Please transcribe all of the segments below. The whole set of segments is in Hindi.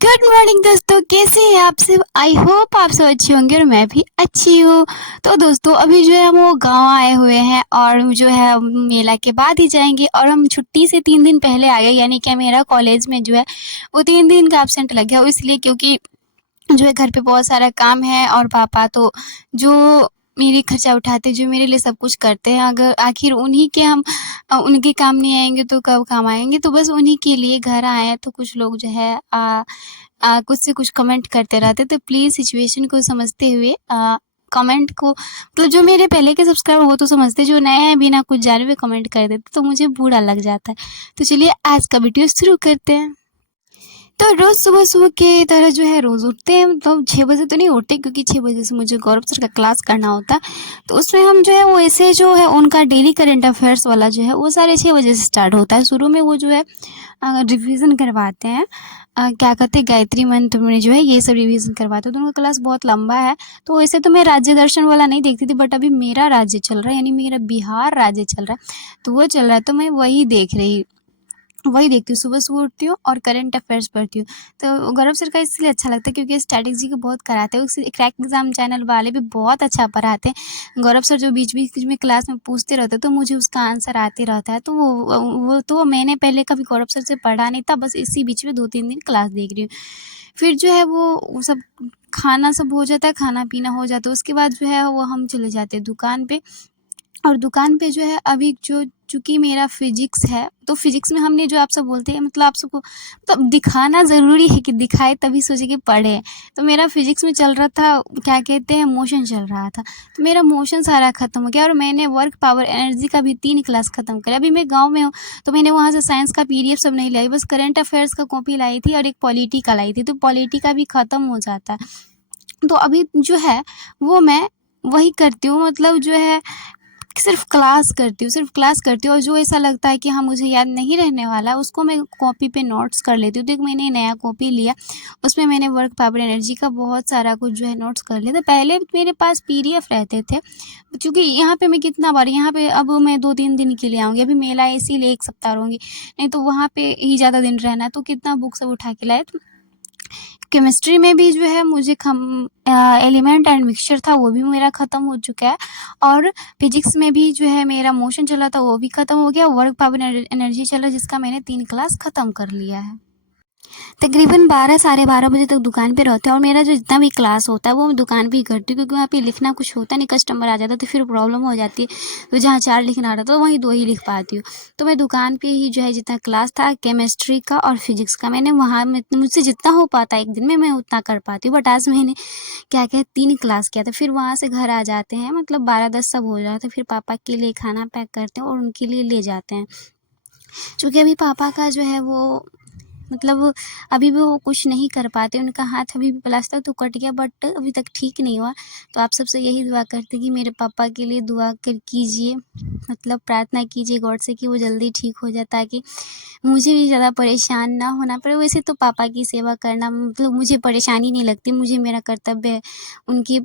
गुड मॉर्निंग दोस्तों, कैसे हैं आप सब। आई होप आप सब अच्छे होंगे और मैं भी अच्छी हूँ। तो दोस्तों अभी जो है हम वो गांव आए हुए हैं और जो है मेला के बाद ही जाएंगे। और हम छुट्टी से 3 दिन पहले आ गए, यानी कि मेरा कॉलेज में जो है वो 3 दिन का एब्सेंट लग गया। इसलिए क्योंकि जो है घर पे बहुत सारा काम है और पापा तो जो मेरी खर्चा उठाते, जो मेरे लिए सब कुछ करते हैं, अगर आखिर उन्हीं के हम उनके काम नहीं आएंगे तो कब काम आएंगे। तो बस उन्हीं के लिए घर आए हैं। तो कुछ लोग जो है कुछ से कुछ कमेंट करते रहते, तो प्लीज़ सिचुएशन को समझते हुए कमेंट को, मतलब जो मेरे पहले के सब्सक्राइबर वो तो समझते, जो नए हैं बिना कुछ जाने हुए कमेंट कर देते तो मुझे बुरा लग जाता है। तो चलिए आज का वीडियो शुरू करते हैं। तो रोज़ सुबह-सुबह की तरह जो है रोज़ उठते हैं, मतलब 6 बजे तो नहीं उठते क्योंकि 6 बजे से मुझे गौरव सर का क्लास करना होता है। तो उसमें हम जो है वो ऐसे जो है उनका डेली करंट अफेयर्स वाला जो है वो साढ़े 6 बजे से स्टार्ट होता है। शुरू में वो जो है रिवीजन करवाते हैं, क्या कहते हैं गायत्री मंत्र में जो है ये सब रिवीजन करवाते हैं। तो उनका क्लास बहुत लंबा है। तो वैसे तो मैं राज्य दर्शन वाला नहीं देखती थी, बट अभी मेरा राज्य चल रहा है, यानी मेरा बिहार राज्य चल रहा है। तो वो चल रहा है तो मैं वही देखती हूँ। सुबह-सुबह उठती हूँ और करंट अफेयर्स पढ़ती हूँ। तो गौरव सर का इसलिए अच्छा लगता है क्योंकि स्ट्रैटेजी को बहुत कराते हैं। उसी क्रैक एग्ज़ाम चैनल वाले भी बहुत अच्छा पढ़ाते हैं। गौरव सर जो बीच-बीच में क्लास में पूछते रहते हैं तो मुझे उसका आंसर आते रहता है। तो वो तो मैंने पहले कभी गौरव सर से पढ़ा नहीं था, बस इसी बीच में 2-3 दिन क्लास देख रही हूँ। फिर जो है वो सब खाना सब हो जाता है, खाना-पीना हो जाता है। उसके बाद जो है वो हम चले जाते हैं दुकान पे। और दुकान पे जो है अभी जो चूँकि मेरा फ़िज़िक्स है, तो फ़िज़िक्स में हमने जो आप सब बोलते हैं, मतलब आप सबको मतलब दिखाना ज़रूरी है कि दिखाए तभी सोचे कि पढ़ें। तो मेरा फ़िज़िक्स में चल रहा था, क्या कहते हैं, मोशन चल रहा था। तो मेरा मोशन सारा ख़त्म हो गया और मैंने वर्क पावर एनर्जी का भी 3 क्लास ख़त्म करा। अभी मैं गाँव में हूँ, तो मैंने वहाँ से साइंस का पीडीएफ सब नहीं लाई, बस करंट अफ़ेयर्स का कॉपी लाई थी और एक पॉलिटी का लाई थी, तो पॉलिटी का भी ख़त्म हो जाता है। तो अभी जो है वो मैं वही करती हूँ, मतलब जो है सिर्फ क्लास करती हूँ और जो ऐसा लगता है कि हाँ मुझे याद नहीं रहने वाला उसको मैं कॉपी पे नोट्स कर लेती हूँ। तो एक मैंने नया कॉपी लिया, उसमें मैंने वर्क पावर एनर्जी का बहुत सारा कुछ जो है नोट्स कर लिया था। पहले मेरे पास पीडीएफ रहते थे, क्योंकि यहाँ पे मैं कितना बार, यहाँ पे अब मैं 2-3 दिन के लिए आऊँगी, अभी मेला है इसीलिए 1 सप्ताह रहूँगी, नहीं तो वहाँ पे ही ज़्यादा दिन रहना है, तो कितना बुक सब उठा के लाए। तो केमिस्ट्री में भी जो है मुझे एलिमेंट एंड मिक्सचर था, वो भी मेरा ख़त्म हो चुका है। और फिजिक्स में भी जो है मेरा मोशन चला था, वो भी ख़त्म हो गया। वर्क पावर एनर्जी चला जिसका मैंने 3 क्लास ख़त्म कर लिया है। तकरीबन 12 साढ़े 12 बजे तक दुकान पे रहते हैं और मेरा जो जितना भी क्लास होता है वो मैं दुकान पे ही करती हूँ, क्योंकि वहाँ पे लिखना कुछ होता नहीं, कस्टमर आ जाता है तो फिर प्रॉब्लम हो जाती है। तो जहाँ 4 लिखना रहता है तो वहीं 2 ही लिख पाती हूँ। तो मैं दुकान पे ही जो है जितना क्लास था केमिस्ट्री का और फिजिक्स का, मैंने वहाँ में मुझसे जितना हो पाता है एक दिन में मैं उतना कर पाती हूँ। बट आज मैंने क्या क्या 3 क्लास किया था। फिर वहाँ से घर आ जाते हैं, मतलब 12-10 सब हो जाता है। फिर पापा के लिए खाना पैक करते हैं और उनके लिए ले जाते हैं। चूँकि अभी पापा का जो है वो, मतलब अभी भी वो कुछ नहीं कर पाते, उनका हाथ अभी भी प्लास्टर तो कट गया बट अभी तक ठीक नहीं हुआ। तो आप सबसे यही दुआ करते कि मेरे पापा के लिए दुआ कीजिए, मतलब प्रार्थना कीजिए गॉड से कि वो जल्दी ठीक हो जाए, ताकि मुझे भी ज़्यादा परेशान ना होना पड़े। वैसे तो पापा की सेवा करना मतलब मुझे परेशानी नहीं लगती, मुझे मेरा कर्तव्य है। उनकी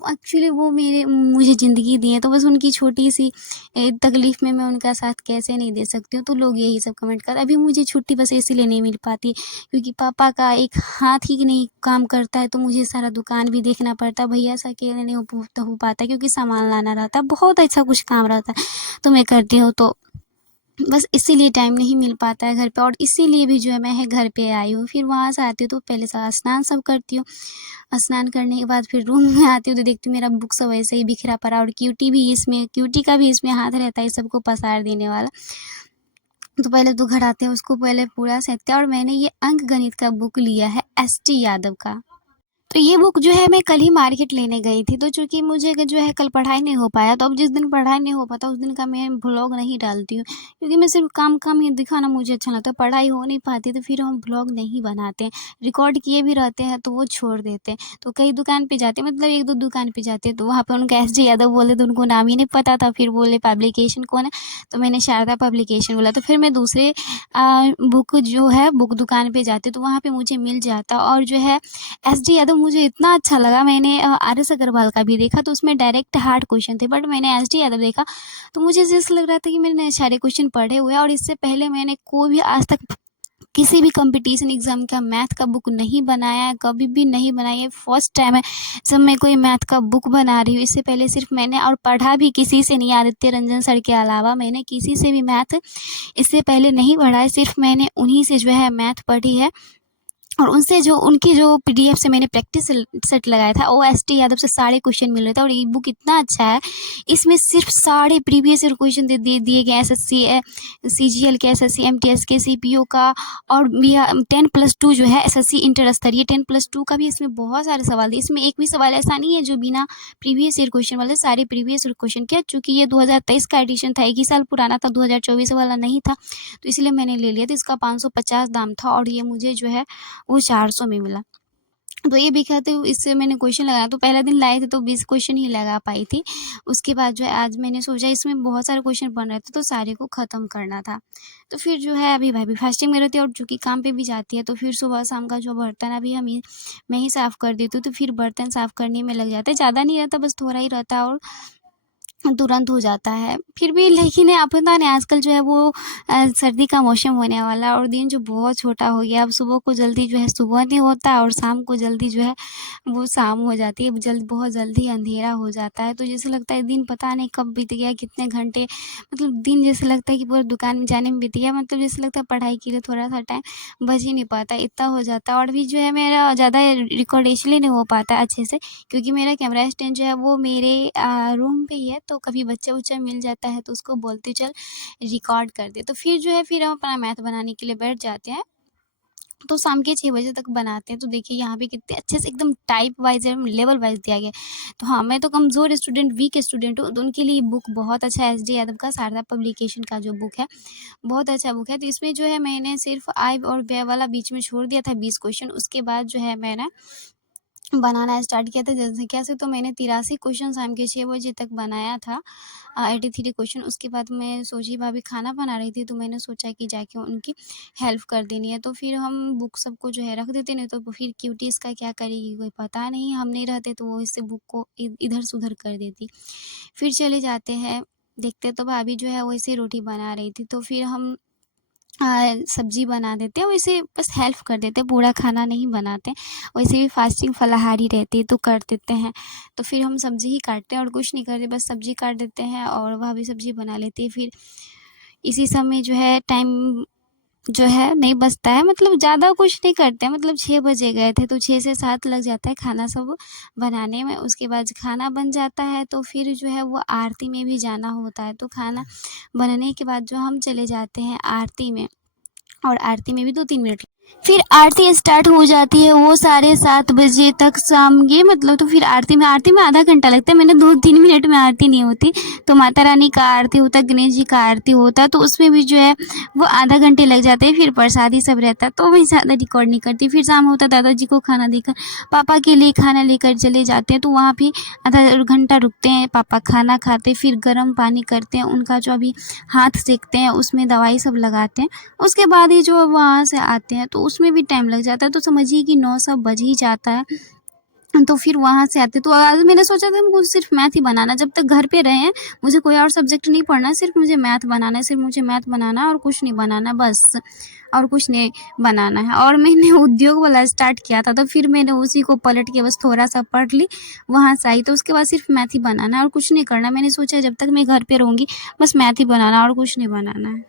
एक्चुअली वो मुझे ज़िंदगी दी है, तो बस उनकी छोटी-सी तकलीफ़ में मैं उनका साथ कैसे नहीं दे सकती हूँ। तो लोग यही सब कमेंट कर, अभी मुझे छुट्टी बस इसीलिए नहीं मिल पाती क्योंकि पापा का एक हाथ ही नहीं काम करता है, तो मुझे सारा दुकान भी देखना पड़ता है। भैया से अकेले नहीं हो पाता क्योंकि सामान लाना रहता है, बहुत ऐसा कुछ काम रहता है, तो मैं करती हूँ। तो बस इसीलिए टाइम नहीं मिल पाता है घर पे, और इसीलिए भी जो है मैं घर पे आई हूँ। फिर वहाँ से आती हूँ तो पहले स्नान सब करती हूँ। स्नान करने के बाद फिर रूम में आती हूँ तो देखती हूँ मेरा बुक सब ऐसे ही बिखरा पड़ा, और क्यूटी का भी इसमें हाथ रहता है सबको पसार देने वाला। तो पहले तो घर आते हैं उसको पहले पूरा सेकते हैं। और मैंने ये अंक गणित का बुक लिया है एसटी यादव का। तो ये बुक जो है मैं कल ही मार्केट लेने गई थी, तो चूँकि मुझे जो है कल पढ़ाई नहीं हो पाया, तो अब जिस दिन पढ़ाई नहीं हो पाता उस दिन का मैं व्लॉग नहीं डालती हूँ, क्योंकि मैं सिर्फ काम ही दिखाना मुझे अच्छा लगता है। पढ़ाई हो नहीं पाती तो फिर हम व्लॉग नहीं बनाते हैं। रिकॉर्ड किए भी रहते हैं तो वो छोड़ देते हैं। तो कई दुकान पे जाते हैं, मतलब 1-2 दुकान पे जाते हैं, तो वहाँ पे उनका एसडी यादव बोले तो उनको नाम ही नहीं पता था। फिर बोले पब्लिकेशन कौन है, तो मैंने शारदा पब्लिकेशन बोला। तो फिर मैं दूसरे बुक जो है बुक दुकान पे जाती हूँ तो वहाँ पे मुझे मिल जाता। और जो है एसडी यादव मुझे इतना अच्छा लगा। मैंने आर.एस. अग्रवाल का भी देखा तो उसमें डायरेक्ट हार्ड क्वेश्चन थे, बट मैंने एसडी यादव देखा तो मुझे ऐसा लग रहा था कि मैंने सारे क्वेश्चन पढ़े हुए हैं, और इससे पहले मैंने कोई भी आज तक किसी भी कंपटीशन एग्ज़ाम का मैथ का बुक नहीं बनाया है, कभी भी नहीं बनाई है। फर्स्ट टाइम है जब मैं कोई मैथ का बुक बना रही हूँ। इससे पहले सिर्फ मैंने और पढ़ा भी किसी से नहीं, आदित्य रंजन सर के अलावा मैंने किसी से भी मैथ इससे पहले नहीं पढ़ा है। सिर्फ मैंने उन्हीं से जो है मैथ पढ़ी है और उनसे जो उनकी जो पीडीएफ से मैंने प्रैक्टिस सेट लगाया था, OST यादव से सारे क्वेश्चन मिल रहे थे। और ये बुक इतना अच्छा है, इसमें सिर्फ सारे प्रीवियस ईयर क्वेश्चन दिए गए, SSC CGL के, SSC MTS के, CPO का, और 10+2 जो है SSC इंटर स्तरीय 10+2 का भी इसमें बहुत सारे सवाल दिए। इसमें एक भी सवाल ऐसा नहीं है जो बिना प्रीवियस ईयर क्वेश्चन वाले, सारे प्रीवियस ईयर क्वेश्चन किया। चूँकि ये 2023 का एडिशन था, एक ही साल पुराना था, 2024 वाला नहीं था, तो इसलिए मैंने ले लिया था। इसका 550 दाम था और ये मुझे जो है वो 400 में मिला। तो ये भी कहते हुए इससे मैंने क्वेश्चन लगाया, तो पहला दिन लाए थे तो 20 क्वेश्चन ही लगा पाई थी। उसके बाद जो है आज मैंने सोचा इसमें बहुत सारे क्वेश्चन बन रहे थे तो सारे को ख़त्म करना था। तो फिर जो है अभी भाभी फास्टिंग में रहती है और चूँकि काम पे भी जाती है, तो फिर सुबह शाम का जो बर्तन अभी मैं ही साफ़ कर देती हूँ, तो फिर बर्तन साफ़ करने में लग जाता है। ज़्यादा नहीं रहता, बस थोड़ा ही रहता है और तुरंत हो जाता है। फिर भी लेकिन आप पता नहीं आजकल जो है वो सर्दी का मौसम होने वाला है और दिन जो बहुत छोटा हो गया। अब सुबह को जल्दी जो है सुबह नहीं होता और शाम को जल्दी जो है वो शाम हो जाती है। बहुत जल्दी अंधेरा हो जाता है, तो जैसे लगता है दिन पता नहीं कब बीत गया, कितने घंटे, मतलब दिन जैसे लगता है कि पूरा दुकान में जाने में बीत गया। मतलब जैसे लगता है पढ़ाई के लिए थोड़ा सा टाइम बच ही नहीं पाता, इतना हो जाता है। और भी जो है मेरा ज़्यादा रिकॉर्ड इसलिए नहीं हो पाता अच्छे से क्योंकि मेरा कैमरा स्टैंड जो है वो मेरे रूम पे ही है। तो कभी बच्चा मिल जाता है तो उसको बोलती चल रिकॉर्ड कर दे, तो फिर जो है फिर हम अपना मैथ बनाने के लिए बैठ जाते हैं। तो शाम के 6 बजे तक बनाते हैं। तो देखिए यहाँ पे कितने अच्छे से एकदम टाइप वाइज लेवल वाइज दिया गया है। तो हाँ, मैं तो कमज़ोर स्टूडेंट, वीक स्टूडेंट हूँ, तो उनके लिए बुक बहुत अच्छा है। SD यादव का शारदा पब्लिकेशन का जो बुक है बहुत अच्छा बुक है। तो इसमें जो है मैंने सिर्फ आय और व्यय वाला बीच में छोड़ दिया था 20 क्वेश्चन। उसके बाद जो है मैंने बनाना स्टार्ट किया था जनसंख्या से। तो मैंने 83 क्वेश्चन शाम के 6 बजे तक बनाया था, 83 क्वेश्चन। उसके बाद मैं सोची भाभी खाना बना रही थी तो मैंने सोचा कि जाके उनकी हेल्प कर देनी है। तो फिर हम बुक सबको जो है रख देते, नहीं तो फिर क्यूटी इसका क्या करेगी कोई पता नहीं, हम नहीं रहते तो वो इससे बुक को इधर से उधर कर देती। फिर चले जाते हैं, देखते तो भाभी जो है वैसे रोटी बना रही थी, तो फिर हम सब्जी बना देते हैं, वैसे बस हेल्प कर देते हैं, पूरा खाना नहीं बनाते। वैसे भी फास्टिंग फलाहारी रहती है तो कर देते हैं। तो फिर हम सब्जी ही काटते हैं और कुछ नहीं करते, बस सब्जी काट देते हैं और भाभी सब्जी बना लेती है। फिर इसी समय जो है टाइम जो है नहीं बचता है, मतलब ज़्यादा कुछ नहीं करते हैं। मतलब 6 बजे गए थे तो 6 से 7 लग जाता है खाना सब बनाने में। उसके बाद खाना बन जाता है तो फिर जो है वो आरती में भी जाना होता है। तो खाना बनने के बाद जो हम चले जाते हैं आरती में, और आरती में भी 2-3 मिनट, फिर आरती स्टार्ट हो जाती है वो 7:30 बजे तक शाम के, मतलब तो फिर आरती में आधा घंटा लगता है। मैंने 2-3 मिनट में आरती नहीं होती। तो माता रानी का आरती होता है, गणेश जी का आरती होता है, तो उसमें भी जो है वो आधा घंटे लग जाते हैं। फिर प्रसादी सब रहता है तो मैं ज़्यादा रिकॉर्ड नहीं करती। फिर शाम होता है, दादाजी को खाना देकर पापा के लिए खाना लेकर चले जाते हैं। तो वहाँ भी आधा घंटा रुकते हैं, पापा खाना खाते, फिर गर्म पानी करते हैं, उनका जो अभी हाथ सेकते हैं उसमें दवाई सब लगाते हैं। उसके बाद ही जो वहाँ से आते हैं तो उसमें भी टाइम लग जाता है। तो समझिए कि 9 सब बज ही जाता है। तो फिर वहाँ से आते, तो आज मैंने सोचा था मुझे सिर्फ मैथ ही बनाना, जब तक घर पे रहे मुझे कोई और सब्जेक्ट नहीं पढ़ना, सिर्फ मुझे मैथ बनाना है, सिर्फ मुझे मैथ बनाना और कुछ नहीं बनाना, बस और कुछ नहीं बनाना है। और मैंने उद्योग वाला स्टार्ट किया था तो फिर मैंने उसी को पलट के बस थोड़ा सा पढ़ ली, वहाँ से आई। तो उसके बाद सिर्फ मैथ ही बनाना है और कुछ नहीं करना। मैंने सोचा जब तक मैं घर पे रहूँगी बस मैथ ही बनाना और कुछ नहीं बनाना है।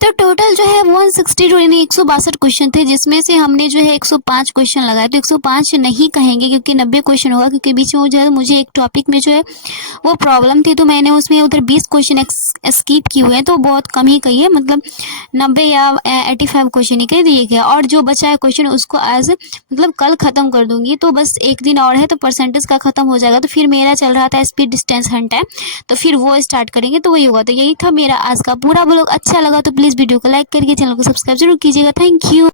तो टोटल जो है 162 यानी 162 क्वेश्चन थे, जिसमें से हमने जो है 105 क्वेश्चन लगाए। तो 105 नहीं कहेंगे क्योंकि 90 क्वेश्चन होगा, क्योंकि बीच में जो है मुझे एक टॉपिक में जो है वो प्रॉब्लम थी तो मैंने उसमें उधर 20 क्वेश्चन स्किप किए हुए हैं। तो बहुत कम ही कही है, मतलब 90 या 85 क्वेश्चन ही कह दिए गए। और जो बचा है क्वेश्चन उसको आज मतलब कल ख़त्म कर दूंगी। तो बस एक दिन और है तो परसेंटेज का ख़त्म हो जाएगा। तो फिर मेरा चल रहा था स्पीड डिस्टेंस हंट है, तो फिर वो स्टार्ट करेंगे तो वही होगा। तो यही था मेरा आज का पूरा ब्लॉग। अच्छा लगा तो प्लीज़ वीडियो को लाइक करके चैनल को सब्सक्राइब जरूर कीजिएगा। Thank you.